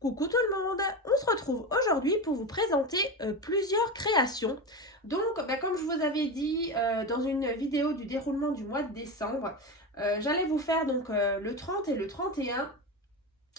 Coucou tout le monde, on se retrouve aujourd'hui pour vous présenter plusieurs créations. Donc, comme je vous avais dit dans une vidéo du déroulement du mois de décembre, j'allais vous faire donc le 30 et le 31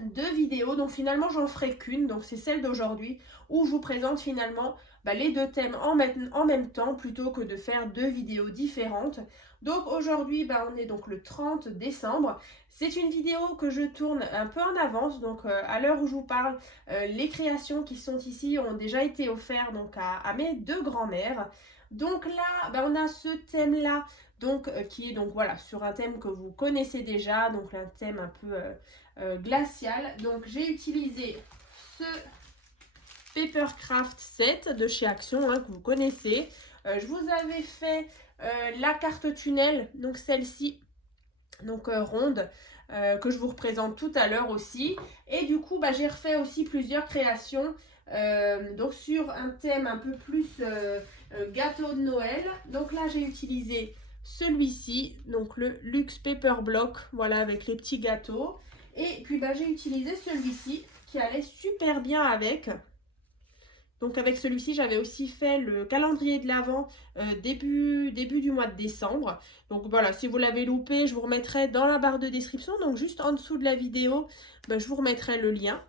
deux vidéos, donc finalement j'en ferai qu'une, donc c'est celle d'aujourd'hui où je vous présente finalement les deux thèmes en même temps plutôt que de faire deux vidéos différentes. Donc aujourd'hui on est donc le 30 décembre, c'est une vidéo que je tourne un peu en avance, donc à l'heure où je vous parle, les créations qui sont ici ont déjà été offertes donc à mes deux grands-mères. Donc là on a ce thème là donc qui est donc voilà sur un thème que vous connaissez déjà, donc un thème un peu glacial. Donc j'ai utilisé ce Papercraft set de chez Action que vous connaissez. Je vous avais fait la carte tunnel, donc celle-ci, donc ronde, que je vous représente tout à l'heure aussi. Et du coup, j'ai refait aussi plusieurs créations donc sur un thème un peu plus gâteau de Noël. Donc là, j'ai utilisé celui-ci, donc le Luxe Paper Block, voilà, avec les petits gâteaux. Et puis j'ai utilisé celui-ci qui allait super bien avec. Donc avec celui-ci, j'avais aussi fait le calendrier de l'Avent début du mois de décembre. Donc voilà, si vous l'avez loupé, je vous remettrai dans la barre de description. Donc juste en dessous de la vidéo, je vous remettrai le lien.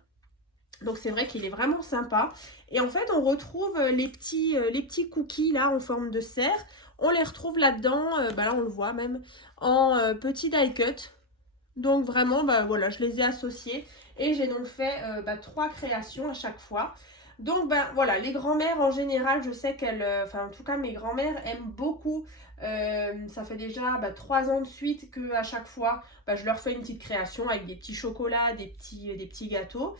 Donc c'est vrai qu'il est vraiment sympa. Et en fait, on retrouve les petits cookies là en forme de cerf. On les retrouve là-dedans, là on le voit même, en petit die cut. Donc vraiment, voilà, je les ai associés et j'ai donc fait trois créations à chaque fois. Donc voilà, les grands-mères en général, je sais qu'elles, en tout cas mes grands-mères aiment beaucoup. Ça fait déjà 3 ans de suite que à chaque fois, je leur fais une petite création avec des petits chocolats, des petits gâteaux.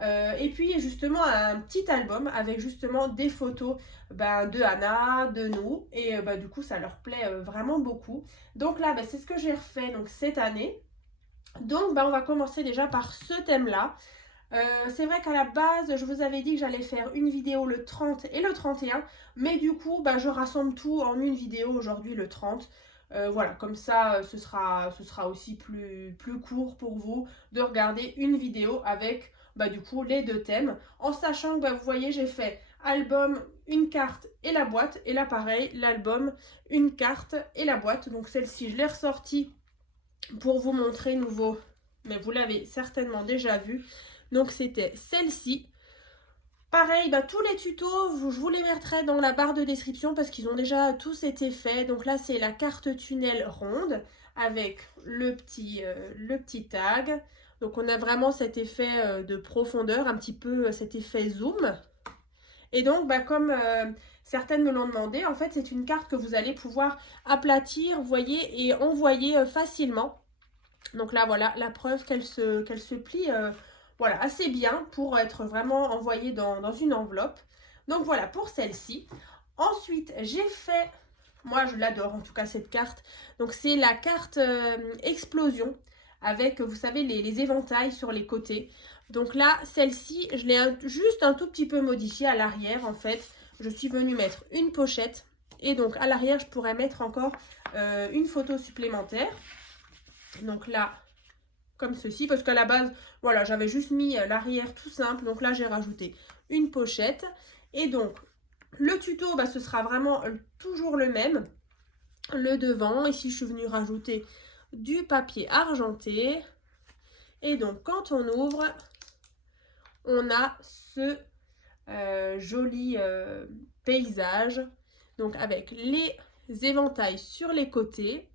Et puis justement un petit album avec justement des photos de Anna, de nous. Et du coup ça leur plaît vraiment beaucoup. Donc là, c'est ce que j'ai refait donc, cette année. Donc, on va commencer déjà par ce thème-là. C'est vrai qu'à la base, je vous avais dit que j'allais faire une vidéo le 30 et le 31. Mais du coup, je rassemble tout en une vidéo aujourd'hui le 30. Voilà, comme ça, ce sera aussi plus court pour vous de regarder une vidéo avec, du coup, les deux thèmes. En sachant que, vous voyez, j'ai fait album, une carte et la boîte. Et là, pareil, l'album, une carte et la boîte. Donc, celle-ci, je l'ai ressortie pour vous montrer nouveau, mais vous l'avez certainement déjà vu. Donc c'était celle-ci. Pareil, tous les tutos, je vous les mettrai dans la barre de description parce qu'ils ont déjà tous été faits. Donc là, c'est la carte tunnel ronde avec le petit tag. Donc on a vraiment cet effet de profondeur, un petit peu cet effet zoom. Et donc, comme certaines me l'ont demandé, en fait, c'est une carte que vous allez pouvoir aplatir, vous voyez, et envoyer facilement. Donc là, voilà, la preuve qu'elle se plie voilà, assez bien pour être vraiment envoyée dans une enveloppe. Donc voilà, pour celle-ci. Ensuite, j'ai fait, moi je l'adore en tout cas cette carte. Donc c'est la carte explosion avec, vous savez, les éventails sur les côtés. Donc là, celle-ci, je l'ai juste un tout petit peu modifiée à l'arrière en fait. Je suis venue mettre une pochette et donc à l'arrière, je pourrais mettre encore une photo supplémentaire. Donc là, comme ceci, parce qu'à la base, voilà, j'avais juste mis l'arrière tout simple. Donc là, j'ai rajouté une pochette. Et donc, le tuto, ce sera vraiment toujours le même. Le devant, ici, je suis venue rajouter du papier argenté. Et donc, quand on ouvre, on a ce joli paysage. Donc, avec les éventails sur les côtés.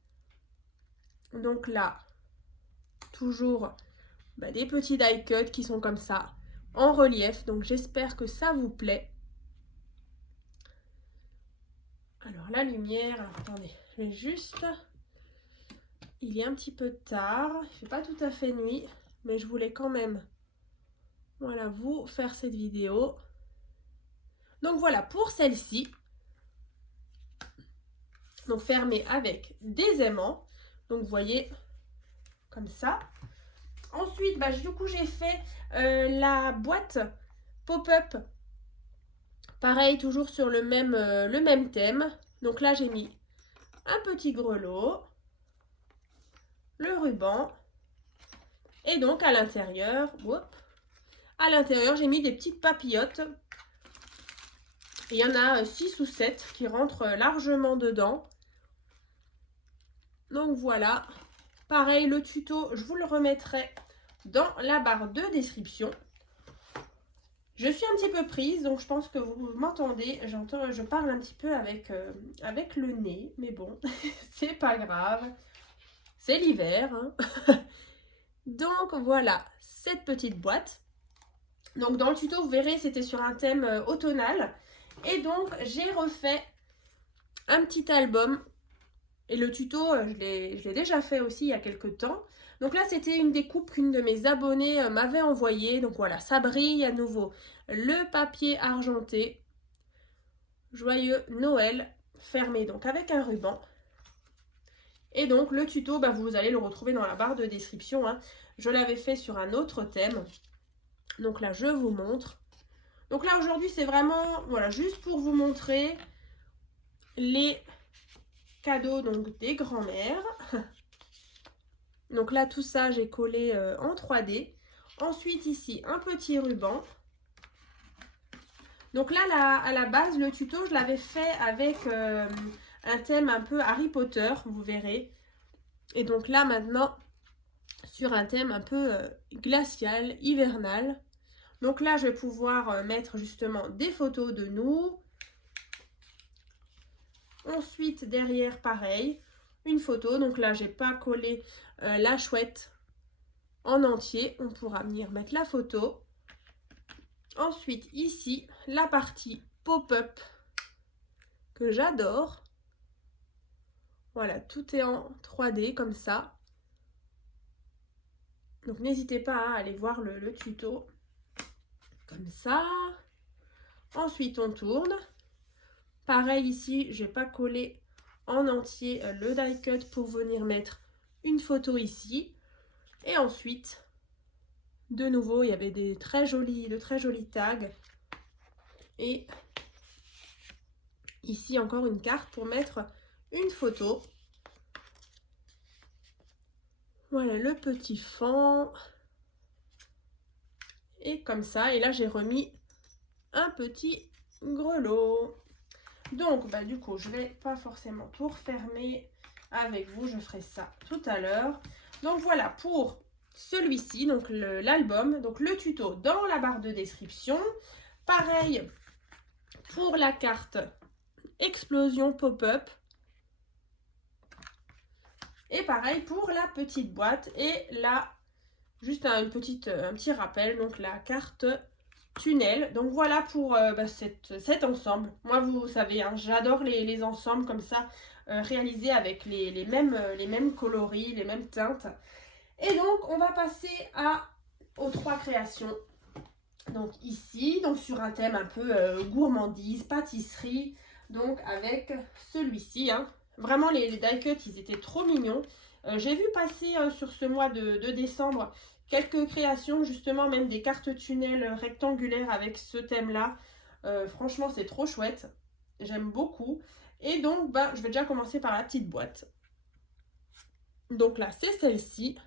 Donc là, toujours des petits die cuts qui sont comme ça en relief. Donc j'espère que ça vous plaît. Alors la lumière, alors, attendez, je vais juste, il est un petit peu tard, il fait pas tout à fait nuit, mais je voulais quand même voilà vous faire cette vidéo. Donc voilà pour celle-ci. Donc fermée avec des aimants. Donc vous voyez comme ça. Ensuite, du coup, j'ai fait la boîte pop-up. Pareil, toujours sur le même thème. Donc là, j'ai mis un petit grelot, le ruban. Et donc, à l'intérieur, À l'intérieur, j'ai mis des petites papillotes. Il y en a 6 ou 7 qui rentrent largement dedans. Donc voilà. Pareil, le tuto, je vous le remettrai dans la barre de description. Je suis un petit peu prise, donc je pense que vous m'entendez. Je parle un petit peu avec le nez, mais bon, c'est pas grave. C'est l'hiver, hein. Donc voilà, cette petite boîte. Donc dans le tuto, vous verrez, c'était sur un thème automnal. Et donc, j'ai refait un petit album. Et le tuto, je l'ai déjà fait aussi il y a quelques temps. Donc là, c'était une découpe qu'une de mes abonnées m'avait envoyée. Donc voilà, ça brille à nouveau. Le papier argenté. Joyeux Noël, fermé donc avec un ruban. Et donc le tuto, bah, vous allez le retrouver dans la barre de description, hein. Je l'avais fait sur un autre thème. Donc là, je vous montre. Donc là, aujourd'hui, c'est vraiment, voilà, juste pour vous montrer les cadeaux donc des grands-mères. Donc là, tout ça, j'ai collé en 3D. Ensuite, ici, un petit ruban. Donc là, à la base, le tuto, je l'avais fait avec un thème un peu Harry Potter, vous verrez. Et donc là, maintenant, sur un thème un peu glacial, hivernal. Donc là, je vais pouvoir mettre justement des photos de nous. Ensuite, derrière, pareil, une photo. Donc là, j'ai pas collé la chouette en entier. On pourra venir mettre la photo. Ensuite, ici, la partie pop-up que j'adore. Voilà, tout est en 3D comme ça. Donc n'hésitez pas à aller voir le tuto. Comme ça. Ensuite, on tourne. Pareil ici, je n'ai pas collé en entier le die cut pour venir mettre une photo ici. Et ensuite, de nouveau, il y avait de très jolis tags. Et ici, encore une carte pour mettre une photo. Voilà le petit fond. Et comme ça, et là, j'ai remis un petit grelot. Donc, bah, du coup, je ne vais pas forcément tout refermer avec vous. Je ferai ça tout à l'heure. Donc, voilà pour celui-ci, donc l'album. Donc, le tuto dans la barre de description. Pareil pour la carte Explosion Pop-up. Et pareil pour la petite boîte. Et là, juste un petit rappel. Donc, la carte tunnel. Donc voilà pour cet ensemble. Moi, vous savez, hein, j'adore les ensembles comme ça, réalisés avec les mêmes coloris, les mêmes teintes. Et donc, on va passer aux 3 créations. Donc ici, donc sur un thème un peu gourmandise, pâtisserie. Donc avec celui-ci, hein. Vraiment, les die cuts, ils étaient trop mignons. J'ai vu passer sur ce mois de décembre quelques créations, justement, même des cartes tunnels rectangulaires avec ce thème-là. Franchement, c'est trop chouette. J'aime beaucoup. Et donc, bah, je vais déjà commencer par la petite boîte. Donc là, c'est celle-ci.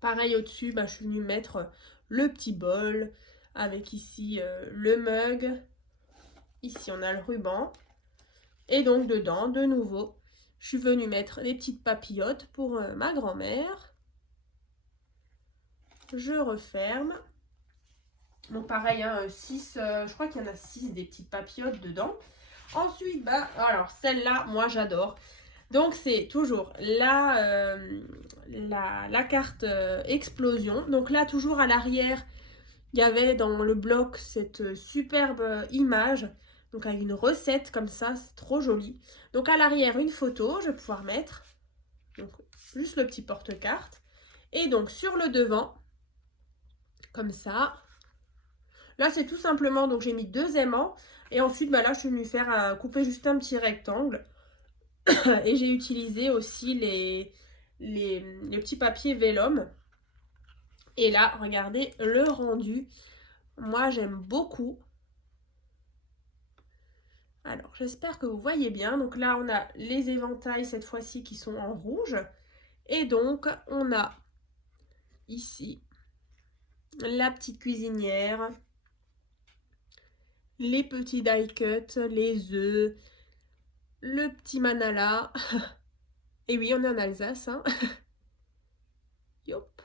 Pareil au-dessus, bah, je suis venue mettre le petit bol avec ici le mug. Ici, on a le ruban. Et donc, dedans, de nouveau, je suis venue mettre les petites papillotes pour ma grand-mère. Je referme. Donc pareil, hein, 6, je crois qu'il y en a 6 des petites papillotes dedans. Ensuite, bah, alors celle-là, moi j'adore. Donc c'est toujours la carte explosion. Donc là, toujours à l'arrière, il y avait dans le bloc cette superbe image. Donc avec une recette comme ça, c'est trop joli. Donc à l'arrière, une photo, je vais pouvoir mettre. Donc juste le petit porte-carte. Et donc sur le devant, comme ça. Là, c'est tout simplement, donc j'ai mis 2 aimants. Et ensuite, bah là, je suis venue couper juste un petit rectangle. Et j'ai utilisé aussi les petits papiers vélum. Et là, regardez le rendu. Moi, j'aime beaucoup. Alors, j'espère que vous voyez bien. Donc là, on a les éventails, cette fois-ci, qui sont en rouge. Et donc, on a ici la petite cuisinière, les petits die cuts, les œufs, le petit manala. Et oui, on est en Alsace, hein. Yop.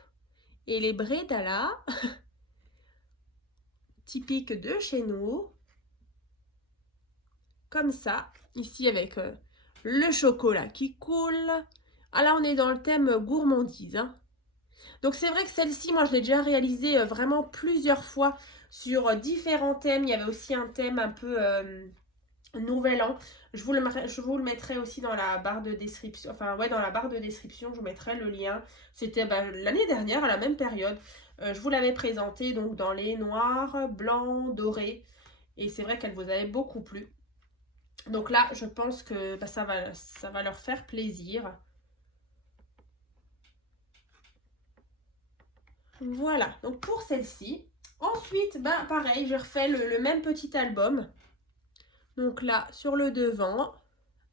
Et les bredala, typiques de chez nous. Comme ça, ici avec le chocolat qui coule. Ah là, on est dans le thème gourmandise, hein. Donc c'est vrai que celle-ci, moi je l'ai déjà réalisée vraiment plusieurs fois sur différents thèmes. Il y avait aussi un thème un peu Nouvel An. Je vous le mettrai aussi dans la barre de description. Enfin ouais, dans la barre de description, je vous mettrai le lien. C'était l'année dernière à la même période. Je vous l'avais présenté donc dans les noirs, blancs, dorés. Et c'est vrai qu'elle vous avait beaucoup plu. Donc là, je pense que ça va leur faire plaisir. Voilà, donc pour celle-ci. Ensuite, pareil, je refais le même petit album. Donc là, sur le devant,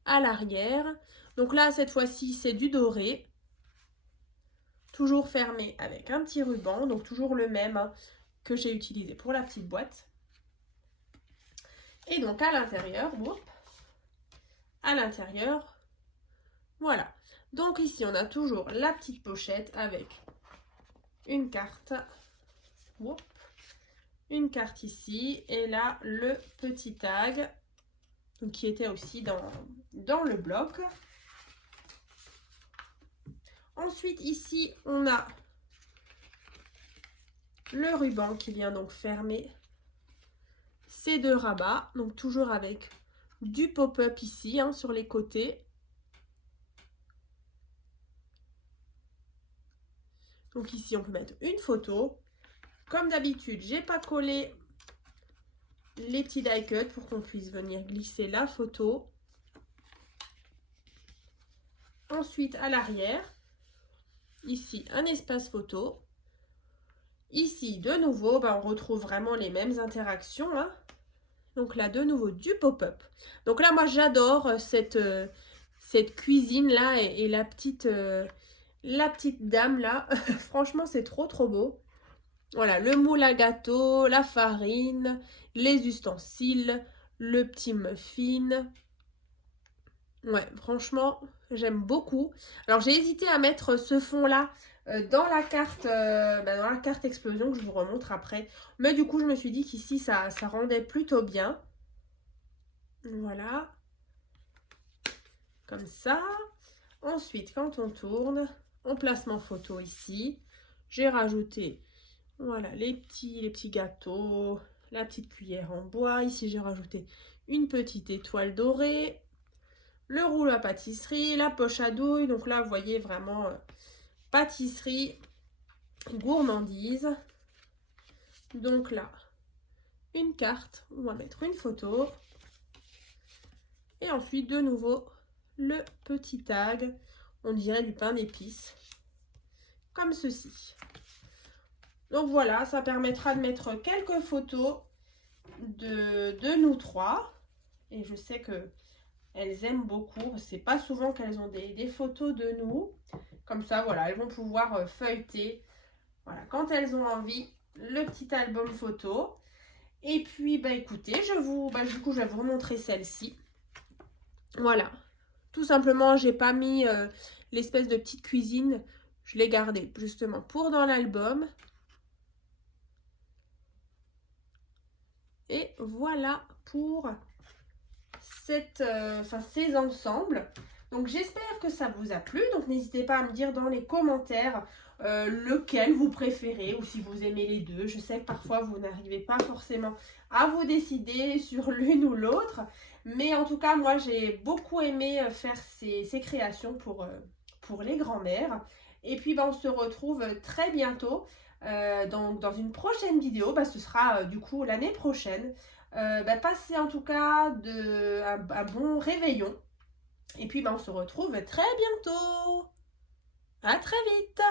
à l'arrière. Donc là, cette fois-ci, c'est du doré. Toujours fermé avec un petit ruban. Donc toujours le même hein, que j'ai utilisé pour la petite boîte. Et donc à l'intérieur, voilà. Donc ici, on a toujours la petite pochette avec une carte. Une carte ici. Et là, le petit tag qui était aussi dans le bloc. Ensuite, ici, on a le ruban qui vient donc fermer ces deux rabats. Donc toujours avec du pop-up ici hein, sur les côtés. Donc ici, on peut mettre une photo. Comme d'habitude, j'ai pas collé les petits die cuts pour qu'on puisse venir glisser la photo. Ensuite, à l'arrière, ici, un espace photo. Ici, de nouveau, on retrouve vraiment les mêmes interactions. Hein. Donc là, de nouveau, du pop-up. Donc là, moi, j'adore cette cuisine-là et la petite dame, là. Franchement, c'est trop, trop beau. Voilà, le moule à gâteau, la farine, les ustensiles, le petit muffin. Ouais, franchement, j'aime beaucoup. Alors, j'ai hésité à mettre ce fond-là dans la carte explosion que je vous remontre après. Mais du coup, je me suis dit qu'ici, ça rendait plutôt bien. Voilà. Comme ça. Ensuite, quand on tourne, en placement photo ici, j'ai rajouté voilà, les petits gâteaux, la petite cuillère en bois. Ici, j'ai rajouté une petite étoile dorée, le rouleau à pâtisserie, la poche à douille. Donc là, vous voyez vraiment pâtisserie, gourmandise. Donc là, une carte, on va mettre une photo. Et ensuite, de nouveau, le petit tag, on dirait du pain d'épices, comme ceci. Donc voilà, ça permettra de mettre quelques photos de nous trois. Et je sais que elles aiment beaucoup. C'est pas souvent qu'elles ont des photos de nous. Comme ça, voilà, elles vont pouvoir feuilleter. Voilà, quand elles ont envie, le petit album photo. Et puis, écoutez, du coup, je vais vous remontrer celle-ci. Voilà. Tout simplement, j'ai pas mis l'espèce de petite cuisine. Je l'ai gardée justement pour dans l'album. Et voilà pour ces ensembles. Donc j'espère que ça vous a plu. Donc n'hésitez pas à me dire dans les commentaires lequel vous préférez ou si vous aimez les deux. Je sais que parfois vous n'arrivez pas forcément à vous décider sur l'une ou l'autre. Mais en tout cas, moi j'ai beaucoup aimé faire ces créations pour les grands-mères. Et puis on se retrouve très bientôt. Donc dans une prochaine vidéo, ce sera du coup l'année prochaine. Passez en tout cas un bon réveillon. Et puis on se retrouve très bientôt. À très vite.